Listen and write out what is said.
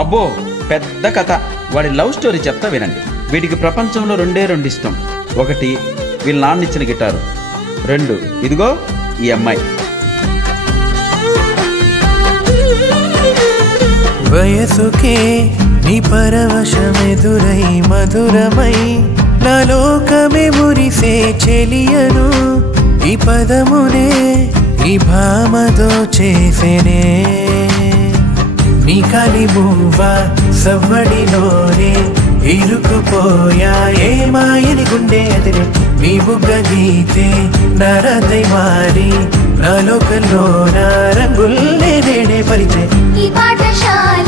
అబ్బో పెద్ద కథ. వాడి లవ్ స్టోరీ చెప్తా వినండి. వీడికి ప్రపంచంలో రెండు ఇష్టం. ఒకటి వీళ్ళ నాన్న ఇచ్చిన గిటారు, 2 ఇదిగో ఈ అమ్మాయి. వయసుకే నీ పరవశమెదురై మధురమై నా లోకమే మురిసే చెలియను ఈ పదమునే ఈ భామతో చేసేనే నీ కాలి బువ్వ సవ్వడిలోనే ఇరుకుపోయా ఏ మాయని గుండె ఎదిరే నీ బుగ్గ గీతే నరదై మారి నా లోకంలో నా రంగుల్నే నేనే పరిచే ఈ పాఠశాల